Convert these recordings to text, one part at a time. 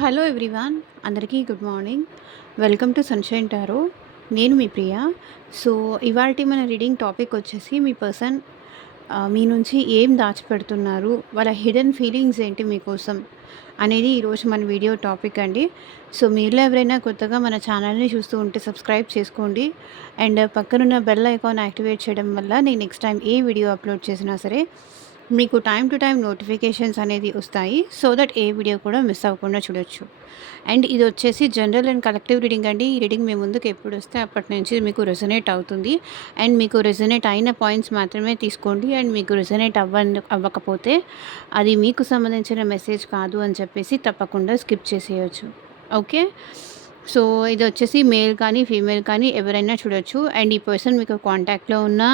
Hello everyone, అందరికీ good morning. Welcome to sunshine tarot. నేను మీ ప్రియ. So, ఇవాల్టి మన రీడింగ్ టాపిక్ వచ్చేసి మీ పర్సన్ మీ నుంచి ఏం దాచిపెడుతున్నారు, వాళ్ళ హిడెన్ ఫీలింగ్స్ ఏంటి మీకోసం అనేది ఈరోజు మన వీడియో టాపిక్ అండి. సో, మీలో ఎవరైనా కొత్తగా మన ఛానల్‌ని చూస్తూ ఉంటే సబ్స్క్రైబ్ చేసుకోండి. అండ్ పక్కనున్న బెల్ ఐకాన్ యాక్టివేట్ చేయడం వల్ల నేను నెక్స్ట్ టైం ఏ వీడియో అప్లోడ్ చేసినా సరే మీకు టైం టు టైం నోటిఫికేషన్స్ అనేది వస్తాయి. సో దట్ ఏ వీడియో కూడా మిస్ అవ్వకుండా చూడొచ్చు. అండ్ ఇది వచ్చేసి జనరల్ అండ్ కలెక్టివ్ రీడింగ్ అండి. ఈ రీడింగ్ మీ ముందుకు ఎప్పుడు వస్తే అప్పటి నుంచి మీకు రెజొనేట్ అవుతుంది. అండ్ మీకు రెజొనేట్ అయిన పాయింట్స్ మాత్రమే తీసుకోండి. అండ్ మీకు రెజొనేట్ అవ్వకపోతే అది మీకు సంబంధించిన మెసేజ్ కాదు అని చెప్పేసి తప్పకుండా స్కిప్ చేసేయచ్చు. ఓకే. సో ఇది వచ్చేసి మేల్ కానీ ఫీమేల్ కానీ ఎవరైనా చూడొచ్చు. అండ్ ఈ పర్సన్ మీకు కాంటాక్ట్లో ఉన్నా,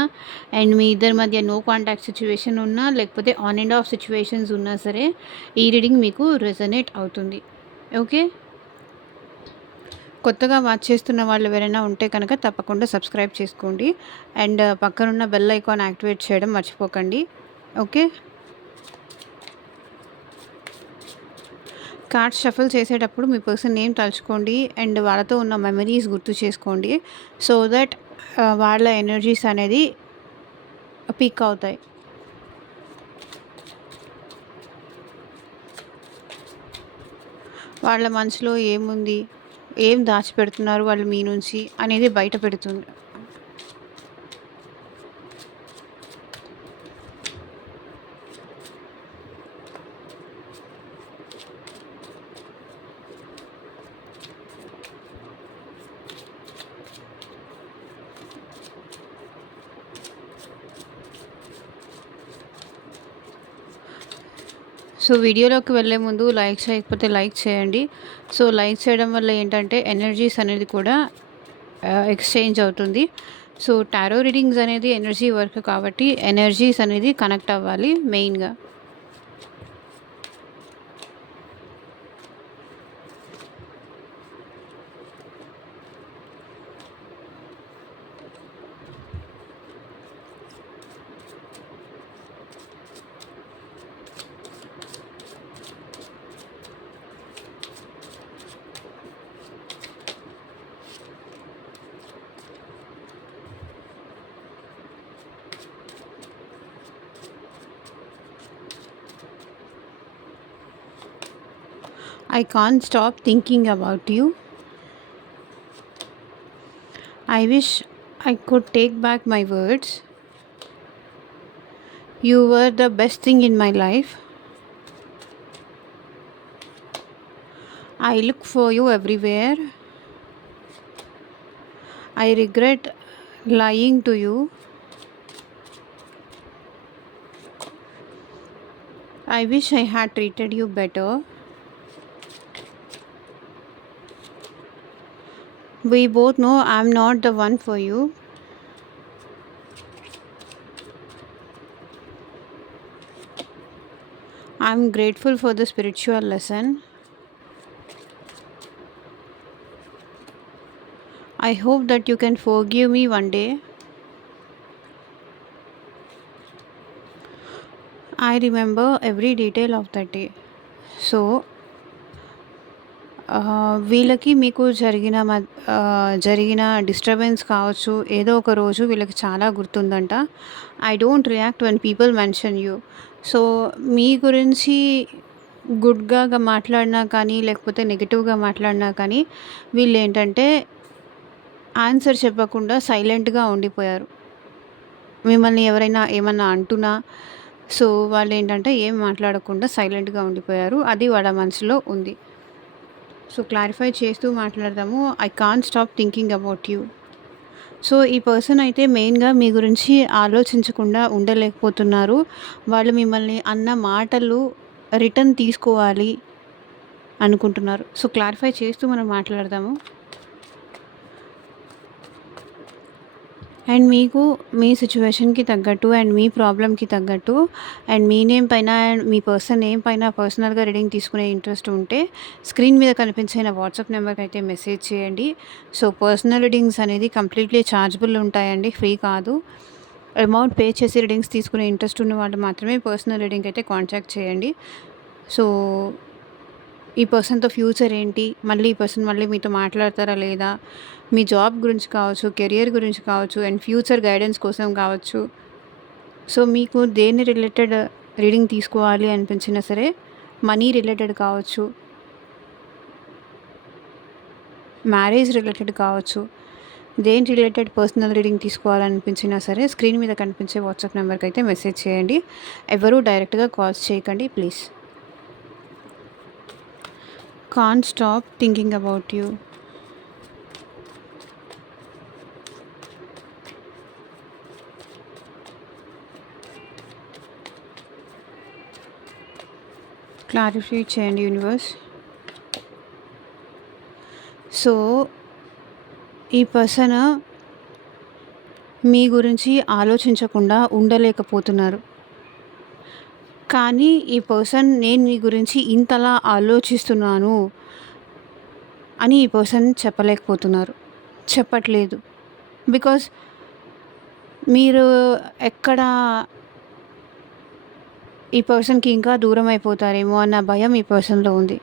అండ్ మీ ఇద్దరి మధ్య నో కాంటాక్ట్ సిచ్యువేషన్ ఉన్నా, లేకపోతే ఆన్ అండ్ ఆఫ్ సిచ్యువేషన్స్ ఉన్నా సరే ఈ రీడింగ్ మీకు రెజొనేట్ అవుతుంది. ఓకే. కొత్తగా వాచ్ చేస్తున్న వాళ్ళు ఎవరైనా ఉంటే కనుక తప్పకుండా సబ్స్క్రైబ్ చేసుకోండి. అండ్ పక్కనున్న బెల్ ఐకాన్ యాక్టివేట్ చేయడం మర్చిపోకండి. ఓకే. కార్డ్స్ షఫల్ చేసేటప్పుడు మీ పర్సన్ నేమ్ తలుచుకోండి. అండ్ వాళ్ళతో ఉన్న మెమరీస్ గుర్తు చేసుకోండి. సో దట్ వాళ్ళ ఎనర్జీస్ అనేది పీక్ అవుతాయి. వాళ్ళ మనసులో ఏముంది, ఏం దాచిపెడుతున్నారు వాళ్ళు మీ నుంచి అనేది బయట పెడుతుంది. సో వీడియోలోకి వెళ్ళే ముందు లైక్ చేయకపోతే లైక్ చేయండి. సో లైక్ చేయడం వల్ల ఏంటంటే ఎనర్జీస్ అనేది కూడా ఎక్స్చేంజ్ అవుతుంది. సో టారో రీడింగ్స్ అనేది ఎనర్జీ వర్క్ కాబట్టి ఎనర్జీస్ అనేది కనెక్ట్ అవ్వాలి మెయిన్గా. I can't stop thinking about you. I wish I could take back my words. You were the best thing in my life. I look for you everywhere. I regret lying to you. I wish I had treated you better. We both know I'm not the one for you. I'm grateful for the spiritual lesson. I hope that you can forgive me one day. I remember every detail of that day. So వీళ్ళకి మీకు జరిగిన disturbance కావచ్చు, ఏదో ఒక రోజు వీళ్ళకి చాలా గుర్తుందంట. I don't react when people mention you. So మీ గురించి గుడ్గా మాట్లాడినా కానీ, లేకపోతే నెగిటివ్గా మాట్లాడినా కానీ వీళ్ళు ఏంటంటే ఆన్సర్ చెప్పకుండా సైలెంట్గా ఉండిపోయారు. మిమ్మల్ని ఎవరైనా ఏమన్నా అంటున్నా సో వాళ్ళు ఏంటంటే ఏం మాట్లాడకుండా సైలెంట్గా ఉండిపోయారు. అది వాళ్ళ మనసులో ఉంది. సో క్లారిఫై చేస్తూ మాట్లాడదాము. I can't stop thinking about you. So ఈ పర్సన్ అయితే మెయిన్గా మీ గురించి ఆలోచించకుండా ఉండలేకపోతున్నారు. వాళ్ళు మిమ్మల్ని అన్న మాటలు రిటర్న్ తీసుకోవాలి అనుకుంటున్నారు. సో క్లారిఫై చేస్తూ మనం మాట్లాడదాము. అండ్ మీకు మీ సిచ్యువేషన్కి తగ్గట్టు అండ్ మీ ప్రాబ్లమ్కి తగ్గట్టు అండ్ మీ నేమ్ పైన అండ్ మీ పర్సన్ నేమ్ పైన పర్సనల్గా రీడింగ్ తీసుకునే ఇంట్రెస్ట్ ఉంటే స్క్రీన్ మీద కనిపించిన వాట్సాప్ నెంబర్కి అయితే మెసేజ్ చేయండి. సో పర్సనల్ రీడింగ్స్ అనేది కంప్లీట్లీ ఛార్జబుల్ ఉంటాయండి, ఫ్రీ కాదు. అమౌంట్ పే చేసి రీడింగ్స్ తీసుకునే ఇంట్రెస్ట్ ఉన్న వాళ్ళు మాత్రమే పర్సనల్ రీడింగ్ అయితే కాంటాక్ట్ చేయండి. సో ఈ పర్సన్‌తో ఫ్యూచర్ ఏంటి? మళ్ళీ ఈ పర్సన్ మళ్ళీ మీతో మాట్లాడతారా లేదా? మీ జాబ్ గురించి కావచ్చు, కెరియర్ గురించి కావచ్చు అండ్ ఫ్యూచర్ గైడెన్స్ కోసం కావచ్చు. సో, మీకు దేన్ని రిలేటెడ్ రీడింగ్ తీసుకోవాలి అనిపించినా సరే, మనీ రిలేటెడ్ కావచ్చు, మ్యారేజ్ రిలేటెడ్ కావచ్చు, దేని రిలేటెడ్ పర్సనల్ రీడింగ్ తీసుకోవాలనిపించినా సరే స్క్రీన్ మీద కనిపించే వాట్సాప్ నెంబర్కి అయితే మెసేజ్ చేయండి. ఎవరు డైరెక్ట్గా కాల్స్ చేయకండి please. Can't stop thinking about you. Clarify చేయండి యూనివర్స్. సో ఈ పర్సన్ మీ గురించి ఆలోచించకుండా ఉండలేకపోతున్నారు. కానీ ఈ పర్సన్ నేను మీ గురించి ఇంతలా ఆలోచిస్తున్నాను అని ఈ పర్సన్ చెప్పలేకపోతున్నారు, చెప్పట్లేదు. బికాస్ మీరు ఎక్కడ ఈ పర్సన్కి ఇంకా దూరం అయిపోతారేమో అన్న భయం ఈ పర్సన్లో ఉంది.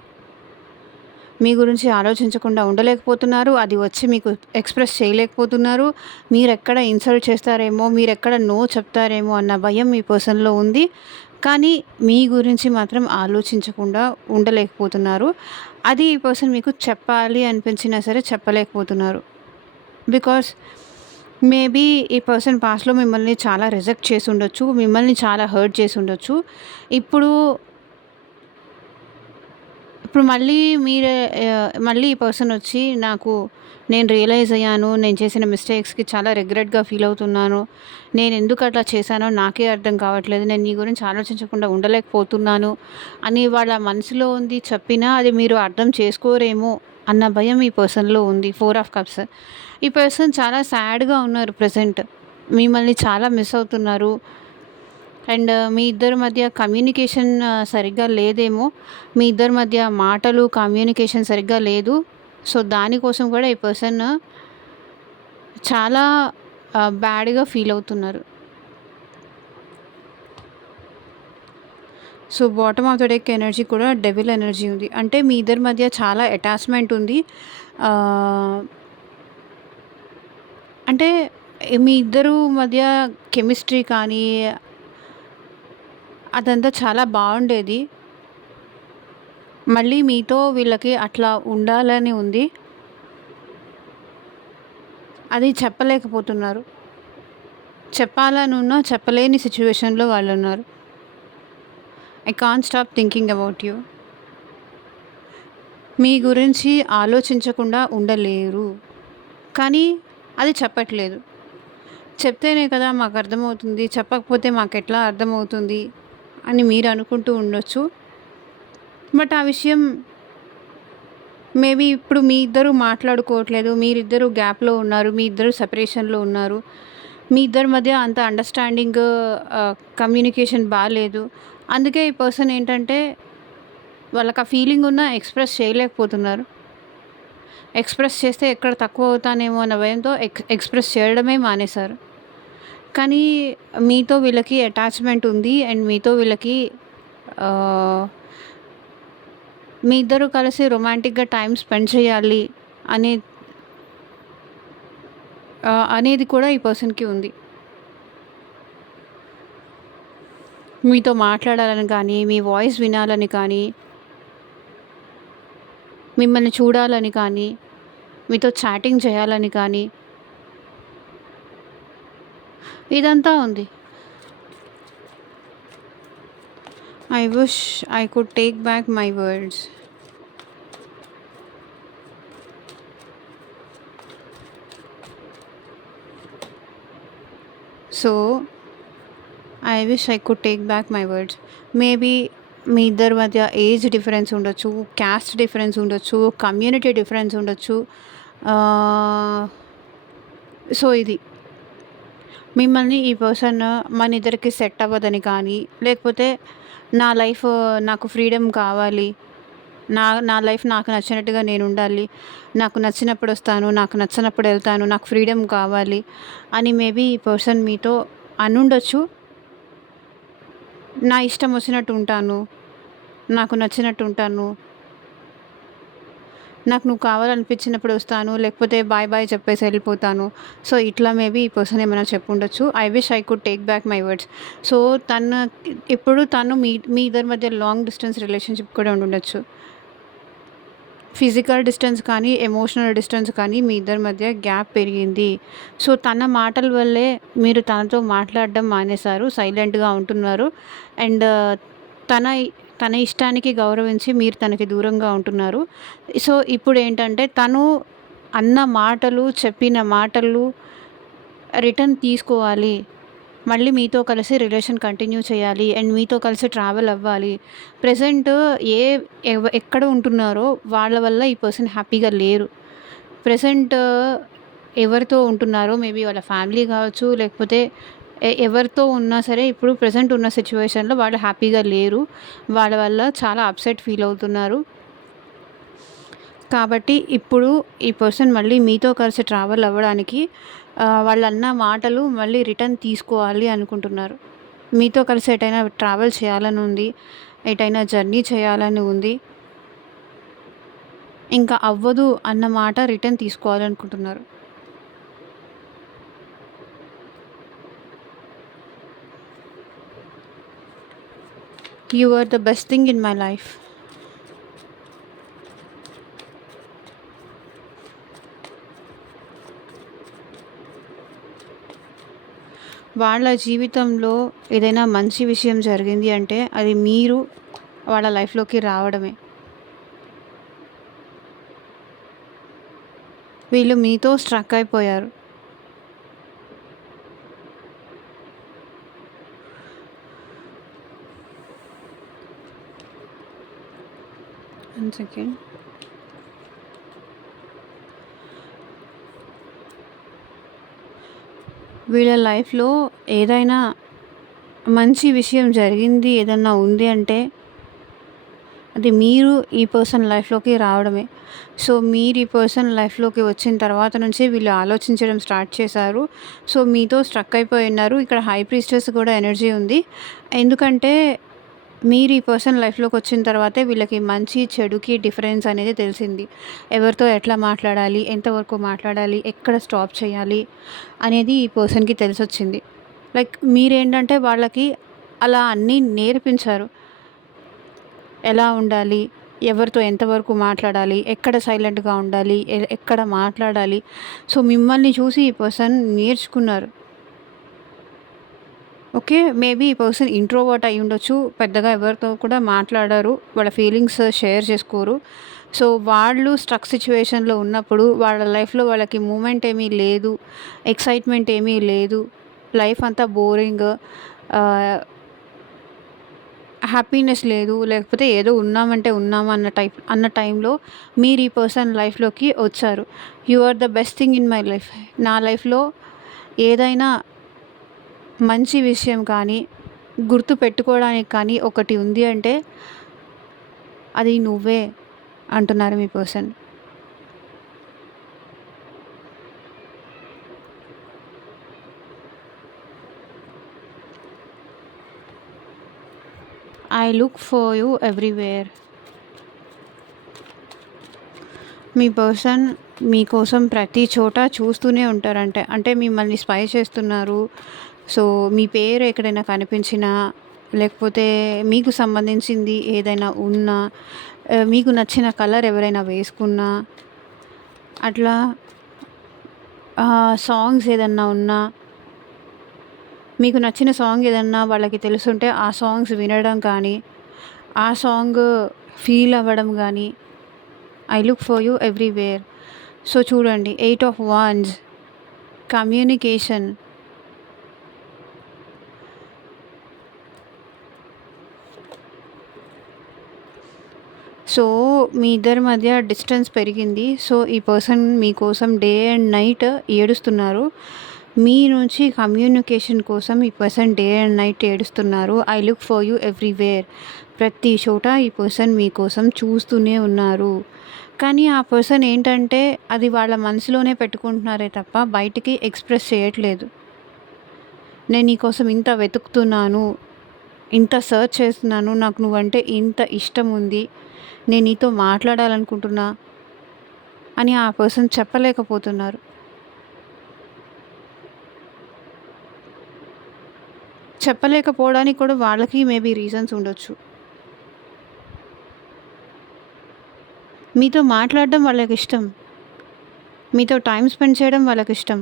మీ గురించి ఆలోచించకుండా ఉండలేకపోతున్నారు. అది వచ్చి మీకు ఎక్స్‌ప్రెస్ చేయలేకపోతున్నారు. మీరెక్కడ ఇన్సల్ట్ చేస్తారేమో, మీరెక్కడ నో చెప్తారేమో అన్న భయం మీ పర్సన్‌లో ఉంది. కానీ మీ గురించి మాత్రం ఆలోచించకుండా ఉండలేకపోతున్నారు. అది ఈ పర్సన్ మీకు చెప్పాలి అనిపించినా సరే చెప్పలేకపోతున్నారు. బికాస్ మేబీ ఈ పర్సన్ పాస్ట్‌లో మిమ్మల్ని చాలా రిజెక్ట్ చేసి ఉండొచ్చు. మిమ్మల్ని చాలా హర్ట్ చేసి ఉండొచ్చు. ఇప్పుడు మళ్ళీ మీరే మళ్ళీ ఈ పర్సన్ వచ్చి నేను రియలైజ్ అయ్యాను. నేను చేసిన మిస్టేక్స్‌కి చాలా రిగ్రెట్‌గా ఫీల్ అవుతున్నాను. నేను ఎందుకు అట్లా చేశానో నాకే అర్థం కావట్లేదు. నేను నీ గురించి ఆలోచించకుండా ఉండలేకపోతున్నాను అని వాళ్ళ మనసులో ఉంది చెప్పినా అది మీరు అర్థం చేసుకోరేమో అన్న భయం ఈ పర్సన్‌లో ఉంది. 4 ఆఫ్ కప్స్. ఈ పర్సన్ చాలా సాడ్‌గా ఉన్నారు ప్రెజెంట్. మిమ్మల్ని చాలా మిస్ అవుతున్నారు. అండ్ మీ ఇద్దరి మధ్య కమ్యూనికేషన్ సరిగ్గా లేదేమో. మీ ఇద్దరి మధ్య మాటలు, కమ్యూనికేషన్ సరిగ్గా లేదు. సో, దానికోసం కూడా ఈ పర్సన్ చాలా బ్యాడ్‌గా ఫీల్ అవుతున్నారు. So, bottom of the deck energy కూడా డెవిల్ ఎనర్జీ ఉంది. అంటే మీ ఇద్దరి మధ్య చాలా అటాచ్‌మెంట్ ఉంది. అంటే మీ ఇద్దరు మధ్య కెమిస్ట్రీ కానీ అదంతా చాలా బాగుండేది. మళ్ళీ మీతో వీళ్ళకి అట్లా ఉండాలని ఉంది. అది చెప్పలేకపోతున్నారు. చెప్పాలని ఉన్నా చెప్పలేని సిచ్యువేషన్‌లో వాళ్ళున్నారు. I can't stop thinking about you. మీ గురించి ఆలోచించకుండా ఉండలేరు. కానీ అది చెప్పట్లేదు. చెప్తేనే కదా మాకు అర్థమవుతుంది. చెప్పకపోతే మాకెట్లా అర్థమవుతుంది అని మీరు అనుకుంటూ ఉండొచ్చు. బట్ ఆ విషయం మేబీ ఇప్పుడు మీ ఇద్దరు మాట్లాడుకోవట్లేదు. మీరిద్దరూ గ్యాప్‌లో ఉన్నారు. మీ ఇద్దరు సెపరేషన్‌లో ఉన్నారు. మీ ఇద్దరి మధ్య అంత అండర్‌స్టాండింగ్ కమ్యూనికేషన్ బాలేదు. అందుకే ఈ పర్సన్ ఏంటంటే వాళ్ళకి ఆ ఫీలింగ్ ఉన్నా ఎక్స్‌ప్రెస్ చేయలేకపోతున్నారు. ఎక్స్‌ప్రెస్ చేస్తే ఎక్కడ తక్కువ అవుతానేమో అన్న భయంతో ఎక్స్‌ప్రెస్ చేయడమే మానేశారు. కానీ మీతో వీళ్ళకి అటాచ్‌మెంట్ ఉంది. అండ్ మీతో వీళ్ళకి మీ ఇద్దరు కలిసి రొమాంటిక్‌గా టైమ్ స్పెండ్ చేయాలి అనే అనేది కూడా ఈ పర్సన్‌కి ఉంది. మీతో మాట్లాడాలని కానీ, మీ వాయిస్ వినాలని కానీ, మిమ్మల్ని చూడాలని కానీ, మీతో చాటింగ్ చేయాలని కానీ ఇదంతా ఉంది. I wish I could take back my words. So, I wish I could take back my words. Maybe మీ ఇద్దరి మధ్య ఏజ్ డిఫరెన్స్ ఉండొచ్చు, క్యాస్ట్ డిఫరెన్స్ ఉండొచ్చు, కమ్యూనిటీ డిఫరెన్స్ ఉండొచ్చు. సో, ఇది మిమ్మల్ని ఈ పర్సన్ మన ఇద్దరికి సెట్ అవ్వదని కానీ, లేకపోతే నా లైఫ్ నాకు ఫ్రీడమ్ కావాలి, నా లైఫ్ నాకు నచ్చినట్టుగా నేను ఉండాలి, నాకు నచ్చినప్పుడు వస్తాను, నాకు నచ్చనప్పుడు వెళ్తాను, నాకు ఫ్రీడమ్ కావాలి అని మేబీ ఈ పర్సన్ మీతో అనుండొచ్చు. నా ఇష్టం వచ్చినట్టు ఉంటాను, నాకు నచ్చినట్టు ఉంటాను నాకు నువ్వు కావాలనిపించినప్పుడు వస్తాను, లేకపోతే బాయ్ బాయ్ చెప్పేసి వెళ్ళిపోతాను. సో, ఇట్లా మేబీ ఈ పర్సన్ ఏమైనా చెప్పుండొచ్చు. I wish I could take back my words. So, తను మీ ఇద్దరి మధ్య లాంగ్ డిస్టెన్స్ రిలేషన్‌షిప్ కూడా ఉండుండొచ్చు. ఫిజికల్ డిస్టెన్స్ కానీ, ఎమోషనల్ డిస్టెన్స్ కానీ మీ ఇద్దరి మధ్య గ్యాప్ పెరిగింది. సో, తన మాటల వల్లే మీరు తనతో మాట్లాడడం మానేశారు. సైలెంట్‌గా ఉంటున్నారు. అండ్ తన తన ఇష్టానికి గౌరవించి మీరు తనకి దూరంగా ఉంటున్నారు. సో, ఇప్పుడేంటంటే తను అన్న మాటలు, చెప్పిన మాటలు రిటర్న్ తీసుకోవాలి. మళ్ళీ మీతో కలిసి రిలేషన్ కంటిన్యూ చేయాలి. అండ్ మీతో కలిసి ట్రావెల్ అవ్వాలి. ప్రెజెంట్ ఏ ఎక్కడ ఉంటున్నారో వాళ్ళ వల్ల ఈ పర్సన్ హ్యాపీగా లేరు. ప్రెజెంట్ ఎవరితో ఉంటున్నారో మేబీ వాళ్ళ ఫ్యామిలీ కావచ్చు, లేకపోతే ఎవరితో ఉన్నా సరే ఇప్పుడు ప్రెజెంట్ ఉన్న సిట్యుయేషన్‌లో వాళ్ళు హ్యాపీగా లేరు. వాళ్ళ వల్ల చాలా అప్‌సెట్ ఫీల్ అవుతున్నారు. కాబట్టి ఇప్పుడు ఈ పర్సన్ మళ్ళీ మీతో కలిసి ట్రావెల్ అవ్వడానికి వాళ్ళన్న మాటలు మళ్ళీ రిటర్న్ తీసుకోవాలి అనుకుంటున్నారు. మీతో కలిసి ఎటైనా ట్రావెల్ చేయాలని ఉంది. ఎటైనా జర్నీ చేయాలని ఉంది. ఇంకా అవ్వదు అన్న మాట రిటర్న్ తీసుకోవాలనుకుంటున్నారు. You are the best thing in my life. వాళ్ళ జీవితంలో ఏదైనా మంచి విషయం జరిగింది అంటే అది మీరు వాళ్ళ లైఫ్‌లోకి రావడమే. వీళ్ళు మీతో స్ట్రక్ అయిపోయారు. One second. వీళ్ళ లైఫ్‌లో ఏదైనా మంచి విషయం జరిగింది ఏదన్నా ఉంది అంటే అది మీరు ఈ పర్సన్ లైఫ్‌లోకి రావడమే. సో, మీరు ఈ పర్సన్ లైఫ్‌లోకి వచ్చిన తర్వాత నుంచే వీళ్ళు ఆలోచించడం స్టార్ట్ చేశారు. సో, మీతో స్ట్రక్ అయిపోయి ఉన్నారు. ఇక్కడ హై ప్రీస్టెస్ కూడా ఎనర్జీ ఉంది. ఎందుకంటే మీరు ఈ పర్సన్ లైఫ్‌లోకి వచ్చిన తర్వాతే వీళ్ళకి మంచి, చెడుకి డిఫరెన్స్ అనేది తెలిసింది. ఎవరితో ఎట్లా మాట్లాడాలి, ఎంతవరకు మాట్లాడాలి, ఎక్కడ స్టాప్ చేయాలి అనేది ఈ పర్సన్‌కి తెలిసొచ్చింది. లైక్ మీరేంటంటే వాళ్ళకి అలా అన్నీ నేర్పించారు. ఎలా ఉండాలి, ఎవరితో ఎంతవరకు మాట్లాడాలి, ఎక్కడ సైలెంట్‌గా ఉండాలి, ఎక్కడ మాట్లాడాలి. సో, మిమ్మల్ని చూసి ఈ పర్సన్ నేర్చుకున్నారు. ఓకే. మేబీ ఈ పర్సన్ ఇంట్రోవర్ట్ అయ్యుండొచ్చు. పెద్దగా ఎవరితో కూడా మాట్లాడరు. వాళ్ళ ఫీలింగ్స్ షేర్ చేసుకోరు. సో, వాళ్ళు స్ట్రక్ సిట్యుయేషన్‌లో ఉన్నప్పుడు వాళ్ళ లైఫ్‌లో వాళ్ళకి మూవ్‌మెంట్ ఏమీ లేదు. ఎక్సైట్‌మెంట్ ఏమీ లేదు. లైఫ్ అంతా బోరింగ్. ఆహ్, హ్యాపీనెస్ లేదు. లేకపోతే ఏదో ఉన్నామంటే ఉన్నాము అన్న టైంలో మీరు ఈ పర్సన్ లైఫ్‌లోకి వచ్చారు. You are the best thing in my life. నా లైఫ్‌లో ఏదైనా మంచి విషయం కానీ, గుర్తుపెట్టుకోవడానికి కానీ ఒకటి ఉంది అంటే అది నువ్వే అంటున్నారు మీ person. I look for you everywhere. మీ పర్సన్ మీకోసం ప్రతి చోట చూస్తూనే ఉంటారంట. అంటే మిమ్మల్ని స్పై చేస్తున్నారు. సో, మీ పేరు ఎక్కడైనా కనిపించినా, లేకపోతే మీకు సంబంధించింది ఏదైనా ఉన్నా, మీకు నచ్చిన కలర్ ఎవరైనా వేసుకున్నా, అట్లా సాంగ్స్ ఏదన్నా ఉన్నా, మీకు నచ్చిన సాంగ్ ఏదన్నా వాళ్ళకి తెలుసుంటే ఆ సాంగ్స్ వినడం కానీ, ఆ సాంగ్ ఫీల్ అవ్వడం కానీ, I look for you everywhere. So, చూడండి 8 ఆఫ్ వాండ్స్, కమ్యూనికేషన్. సో, మీ ఇద్దరి మధ్య డిస్టెన్స్ పెరిగింది. సో, ఈ పర్సన్ మీకోసం డే అండ్ నైట్ ఏడుస్తున్నారు. మీ నుంచి కమ్యూనికేషన్ కోసం ఈ పర్సన్ డే అండ్ నైట్ ఏడుస్తున్నారు. I look for you everywhere. ప్రతి చోట ఈ పర్సన్ మీకోసం చూస్తూనే ఉన్నారు. కానీ ఆ పర్సన్ ఏంటంటే అది వాళ్ళ మనసులోనే పెట్టుకుంటున్నారే తప్ప బయటికి ఎక్స్‌ప్రెస్ చేయట్లేదు. నేను నీకోసం ఇంత వెతుకుతున్నాను, ఇంత సెర్చ్ చేస్తున్నాను, నాకు నువ్వంటే ఇంత ఇష్టం ఉంది, నేను నీతో మాట్లాడాలనుకుంటున్నా, అని ఆ పర్సన్ చెప్పలేకపోతున్నారు. చెప్పలేకపోవడానికి కూడా వాళ్ళకి మేబీ రీజన్స్ ఉండొచ్చు. మీతో మాట్లాడడం వాళ్ళకిష్టం. మీతో టైమ్ స్పెండ్ చేయడం వాళ్ళకిష్టం.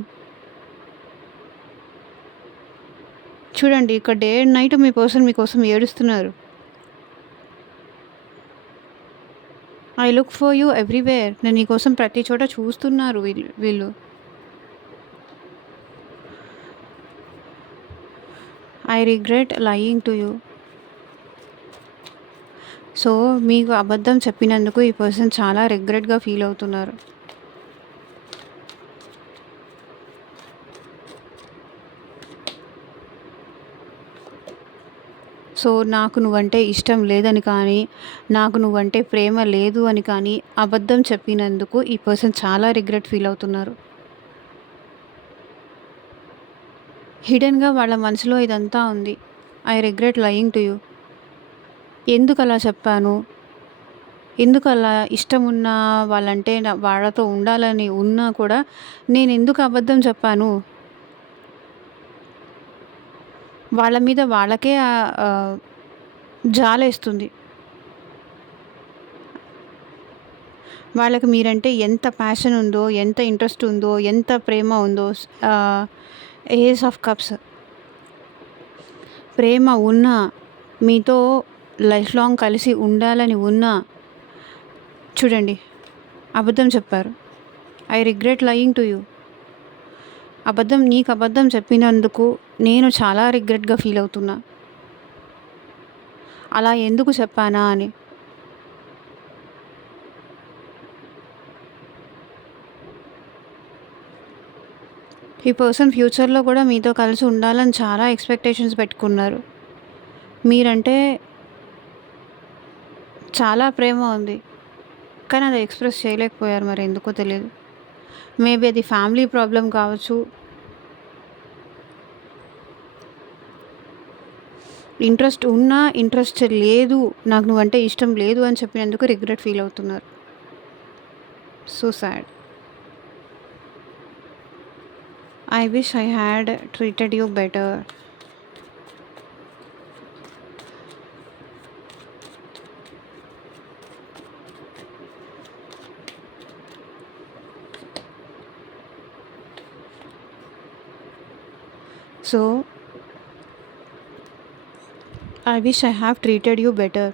చూడండి, ఇక్కడ day and night me person మీకోసం ఏడుస్తున్నారు. I look for you everywhere. నేను నీకోసం ప్రతి చోట చూస్తున్నారు వీళ్ళు. I regret lying to you. So మీకు అబద్ధం చెప్పినందుకు ఈ పర్సన్ చాలా రిగ్రెట్గా ఫీల్ అవుతున్నారు. సో నాకు నువ్వంటే ఇష్టం లేదని కానీ, నాకు నువ్వంటే ప్రేమ లేదు అని కానీ అబద్ధం చెప్పినందుకు ఈ పర్సన్ చాలా రిగ్రెట్ ఫీల్ అవుతున్నారు. హిడెన్గా వాళ్ళ మనసులో ఇదంతా ఉంది. I regret lying to you. ఎందుకు అలా చెప్పాను, ఎందుకు అలా ఇష్టం ఉన్న వాళ్ళంటే వాళ్ళతో ఉండాలని ఉన్నా కూడా నేను ఎందుకు అబద్ధం చెప్పాను, వాళ్ళ మీద వాళ్ళకే జాలేస్తుంది. వాళ్ళకి మీరంటే ఎంత ప్యాషన్ ఉందో, ఎంత ఇంట్రెస్ట్ ఉందో, ఎంత ప్రేమ ఉందో. Ace of cups. ప్రేమ ఉన్నా, మీతో లైఫ్ లాంగ్ కలిసి ఉండాలని ఉన్నా చూడండి, అబద్ధం చెప్పారు. I regret lying to you. నీకు అబద్ధం చెప్పినందుకు నేను చాలా రిగ్రెట్గా ఫీల్ అవుతున్నా. అలా ఎందుకు చెప్పానా అని. ఈ పర్సన్ ఫ్యూచర్లో కూడా మీతో కలిసి ఉండాలని చాలా ఎక్స్పెక్టేషన్స్ పెట్టుకున్నారు. మీరంటే చాలా ప్రేమ ఉంది, కానీ అది ఎక్స్ప్రెస్ చేయలేకపోయారు. మరి ఎందుకో తెలియదు. మేబీ అది ఫ్యామిలీ ప్రాబ్లం కావచ్చు. ఇంట్రెస్ట్ ఉన్నా, ఇంట్రెస్ట్ లేదు, నాకు నువ్వంటే ఇష్టం లేదు అని చెప్పినందుకు రిగ్రెట్ ఫీల్ అవుతున్నారు. So sad. I wish I had treated you better. So I wish I have treated you better.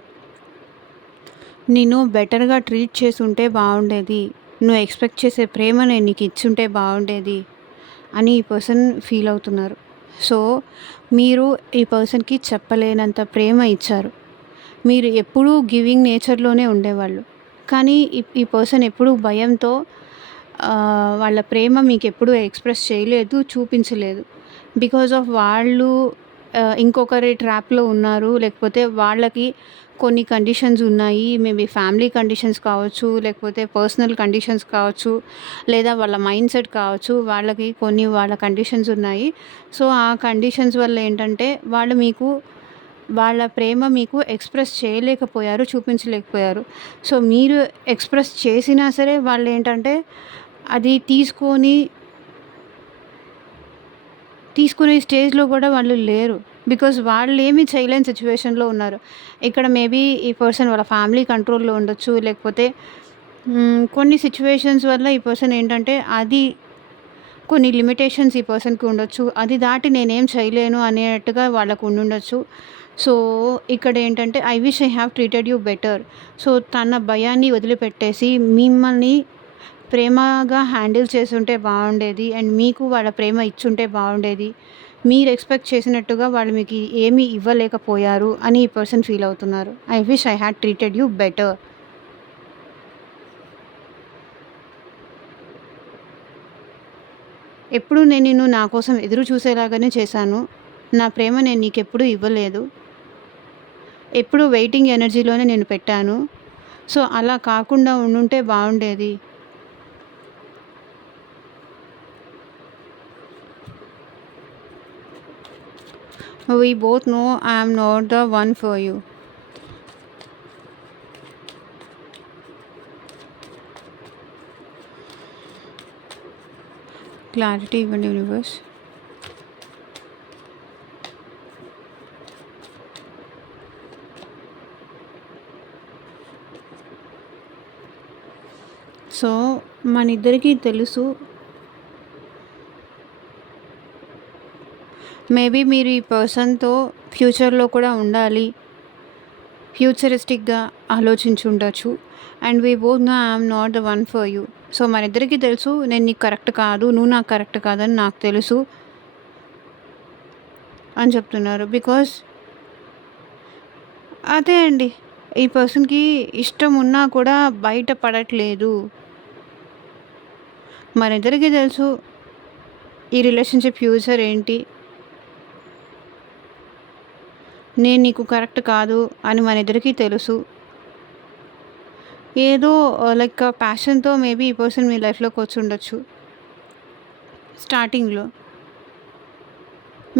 నేను బెటర్గా ట్రీట్ చేసి ఉంటే బాగుండేది, నువ్వు ఎక్స్పెక్ట్ చేసే ప్రేమ నేను నీకు ఇచ్చుంటే బాగుండేది అని ఈ పర్సన్ ఫీల్ అవుతున్నారు. సో మీరు ఈ పర్సన్కి చెప్పలేనంత ప్రేమ ఇచ్చారు. మీరు ఎప్పుడూ గివింగ్ నేచర్లోనే ఉండేవాళ్ళు, కానీ ఈ పర్సన్ ఎప్పుడూ భయంతో వాళ్ళ ప్రేమ మీకు ఎప్పుడూ ఎక్స్ప్రెస్ చేయలేదు, చూపించలేదు. బికాజ్ ఆఫ్ వాళ్ళు ఇంకొకరి ట్రాప్లో ఉన్నారు, లేకపోతే వాళ్ళకి కొన్ని కండిషన్స్ ఉన్నాయి. మేబీ ఫ్యామిలీ కండిషన్స్ కావచ్చు, లేకపోతే పర్సనల్ కండిషన్స్ కావచ్చు, లేదా వాళ్ళ మైండ్ సెట్ కావచ్చు. వాళ్ళకి వాళ్ళ కండిషన్స్ ఉన్నాయి. సో ఆ కండిషన్స్ వల్ల ఏంటంటే వాళ్ళ ప్రేమ మీకు ఎక్స్ప్రెస్ చేయలేకపోయారు, చూపించలేకపోయారు. సో మీరు ఎక్స్ప్రెస్ చేసినా సరే వాళ్ళు ఏంటంటే అది తీసుకునే స్టేజ్లో కూడా వాళ్ళు లేరు. బికాజ్ వాళ్ళు ఏమీ చేయలేని సిచ్యువేషన్లో ఉన్నారు. ఇక్కడ మేబీ ఈ పర్సన్ వాళ్ళ ఫ్యామిలీ కంట్రోల్లో ఉండొచ్చు, లేకపోతే కొన్ని సిచ్యువేషన్స్ వల్ల ఈ పర్సన్ ఏంటంటే కొన్ని లిమిటేషన్స్ ఈ పర్సన్కి ఉండొచ్చు. అది దాటి నేనేం చేయలేను అనేట్టుగా వాళ్ళకు ఉండుండొచ్చు. సో ఇక్కడ ఏంటంటే I wish I have treated you better. So తన భయాన్ని వదిలిపెట్టేసి మిమ్మల్ని ప్రేమగా హ్యాండిల్ చేసుంటే బాగుండేది, అండ్ మీకు వాళ్ళ ప్రేమ ఇచ్చుంటే బాగుండేది. మీరు ఎక్స్పెక్ట్ చేసినట్టుగా వాళ్ళు మీకు ఏమీ ఇవ్వలేకపోయారు అని ఈ పర్సన్ ఫీల్ అవుతున్నారు. I wish I had treated you better. ఎప్పుడు నేను నా కోసం ఎదురు చూసేలాగానే చేశాను. నా ప్రేమ నేను నీకెప్పుడూ ఇవ్వలేదు. ఎప్పుడు వెయిటింగ్ ఎనర్జీలోనే నేను పెట్టాను. సో అలా కాకుండా ఉండుంటే బాగుండేది. We both know I am not the one for you. Clarity ఇవ్వండి యూనివర్స్. సో మనిద్దరికీ తెలుసు మేబీ మీరు ఈ పర్సన్తో ఫ్యూచర్లో కూడా ఉండాలి, ఫ్యూచరిస్టిక్గా ఆలోచించి ఉండొచ్చు. And we both know I'm not the one for you. So మనిద్దరికీ తెలుసు నేను నీకు కరెక్ట్ కాదు, నువ్వు నాకు కరెక్ట్ కాదని నాకు తెలుసు అని చెప్తున్నారు. బికాస్ అదే అండి, ఈ పర్సన్కి ఇష్టం ఉన్నా కూడా బయట పడట్లేదు. మనిద్దరికీ తెలుసు ఈ రిలేషన్షిప్ ఫ్యూచర్ ఏంటి, నేను నీకు కరెక్ట్ కాదు అని మనిద్దరికీ తెలుసు. ఏదో లైక్ ప్యాషన్తో మేబీ ఈ పర్సన్ మీ లైఫ్లోకి వచ్చి ఉండొచ్చు స్టార్టింగ్లో.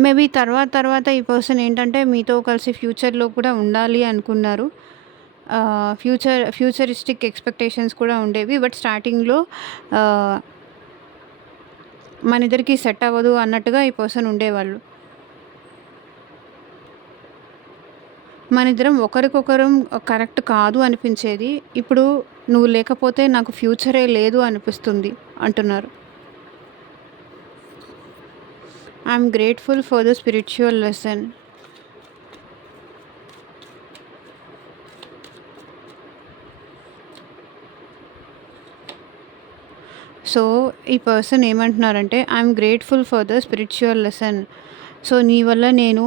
మేబీ తర్వాత ఈ పర్సన్ ఏంటంటే మీతో కలిసి ఫ్యూచర్లో కూడా ఉండాలి అనుకున్నారు. ఫ్యూచరిస్టిక్ ఎక్స్పెక్టేషన్స్ కూడా ఉండేవి. బట్ స్టార్టింగ్లో మన ఇద్దరికి సెట్ అవ్వదు అన్నట్టుగా ఈ పర్సన్ ఉండేవాళ్ళు. మన ఇద్దరం ఒకరికొకరం కరెక్ట్ కాదు అనిపించేది. ఇప్పుడు నువ్వు లేకపోతే నాకు ఫ్యూచరే లేదు అనిపిస్తుంది అంటున్నారు. I'm grateful for the spiritual lesson. So ఈ పర్సన్ ఏమంటున్నారంటే I'm grateful for the spiritual lesson. So నీ వల్ల నేను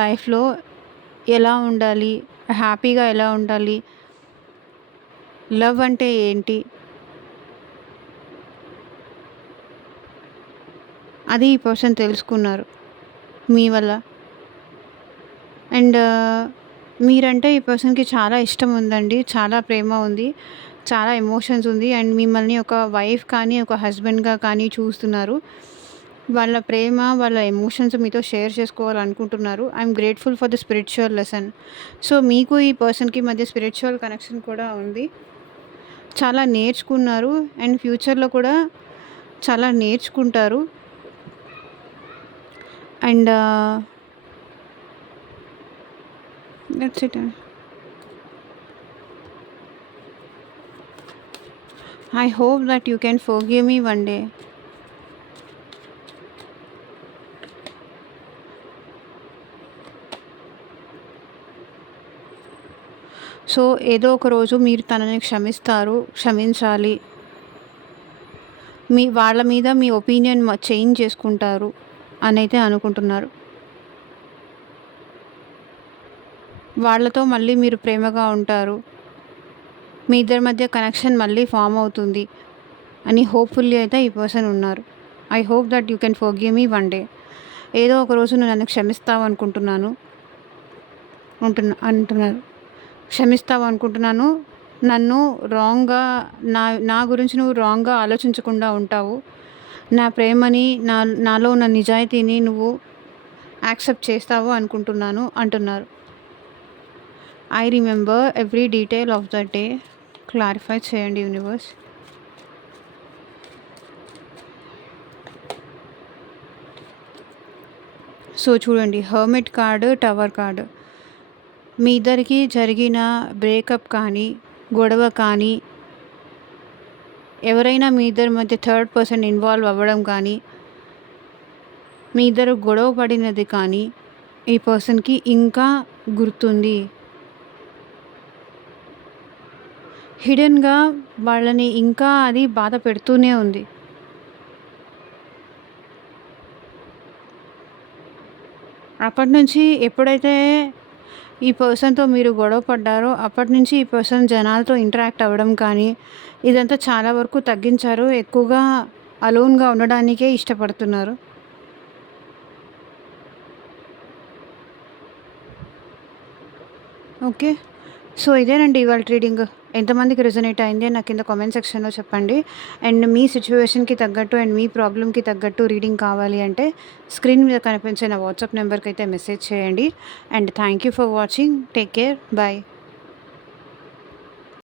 లైఫ్లో ఎలా ఉండాలి, హ్యాపీగా ఎలా ఉండాలి, లవ్ అంటే ఏంటి అది ఈ పర్సన్ తెలుసుకున్నారు మీ వల్ల. అండ్ మీరంటే ఈ పర్సన్కి చాలా ఇష్టం ఉందండి, చాలా ప్రేమ ఉంది, చాలా ఎమోషన్స్ ఉంది. అండ్ మిమ్మల్ని ఒక వైఫ్ కానీ ఒక హస్బెండ్గా కానీ చూస్తున్నారు. వాళ్ళ ప్రేమ, వాళ్ళ ఎమోషన్స్ మీతో షేర్ చేసుకోవాలనుకుంటున్నారు. I'm grateful for the spiritual lesson. So మీకు ఈ పర్సన్కి మధ్య స్పిరిచువల్ కనెక్షన్ కూడా ఉంది. చాలా నేర్చుకున్నారు అండ్ ఫ్యూచర్లో కూడా చాలా నేర్చుకుంటారు. And that's it. I hope that you can forgive me one day. So ఏదో ఒక రోజు మీరు తనని క్షమించాలి. వాళ్ళ మీద మీ ఒపీనియన్ చేంజ్ చేసుకుంటారు అని అయితే అనుకుంటున్నారు. వాళ్ళతో మళ్ళీ మీరు ప్రేమగా ఉంటారు, మీ ఇద్దరి మధ్య కనెక్షన్ మళ్ళీ ఫామ్ అవుతుంది అని హోప్ఫుల్లీ అయితే ఈ పర్సన్ ఉన్నారు. I hope that you can forgive me one day. ఏదో ఒక రోజు నువ్వు నన్ను క్షమిస్తావు అనుకుంటున్నాను నన్ను రాంగ్గా నా గురించి నువ్వు రాంగ్గా ఆలోచించకుండా ఉంటావు. నా ప్రేమని, నాలో ఉన్న నిజాయితీని నువ్వు యాక్సెప్ట్ చేస్తావు అనుకుంటున్నాను అంటున్నారు. I remember every detail of the day. Clarify చేయండి యూనివర్స్. సో చూడండి, హర్మిట్ కార్డు, టవర్ కార్డు. మీ ఇద్దరికి జరిగిన బ్రేకప్ కానీ, గొడవ కానీ, ఎవరైనా మీ ఇద్దరి మధ్య థర్డ్ పర్సన్ ఇన్వాల్వ్ అవ్వడం కానీ, మీ ఇద్దరు గొడవ పడినది కానీ ఈ పర్సన్కి ఇంకా గుర్తుంది. హిడెన్గా వాళ్ళని ఇంకా అది బాధ పెడుతూనే ఉంది. అప్పటి నుంచి ఎప్పుడైతే ఈ పర్సన్తో మీరు గొడవ పడ్డారో అప్పటి నుంచి ఈ పర్సన్ జనాలతో ఇంటరాక్ట్ అవ్వడం కానీ ఇదంతా చాలా వరకు తగ్గించారు. ఎక్కువగా అలోన్గా ఉండడానికే ఇష్టపడుతున్నారు. ఓకే, సో ఇదేనండి ఇవాళ రీడింగ్. ఎంతమందికి రెజొనేట్ అయింది నాకు కింద కామెంట్ సెక్షన్లో చెప్పండి. అండ్ మీ సిచ్యువేషన్కి తగ్గట్టు అండ్ మీ ప్రాబ్లమ్కి తగ్గట్టు రీడింగ్ కావాలి అంటే స్క్రీన్ మీద కనిపించే నా వాట్సాప్ నెంబర్కి అయితే మెసేజ్ చేయండి. And thank you for watching. Take care. Bye.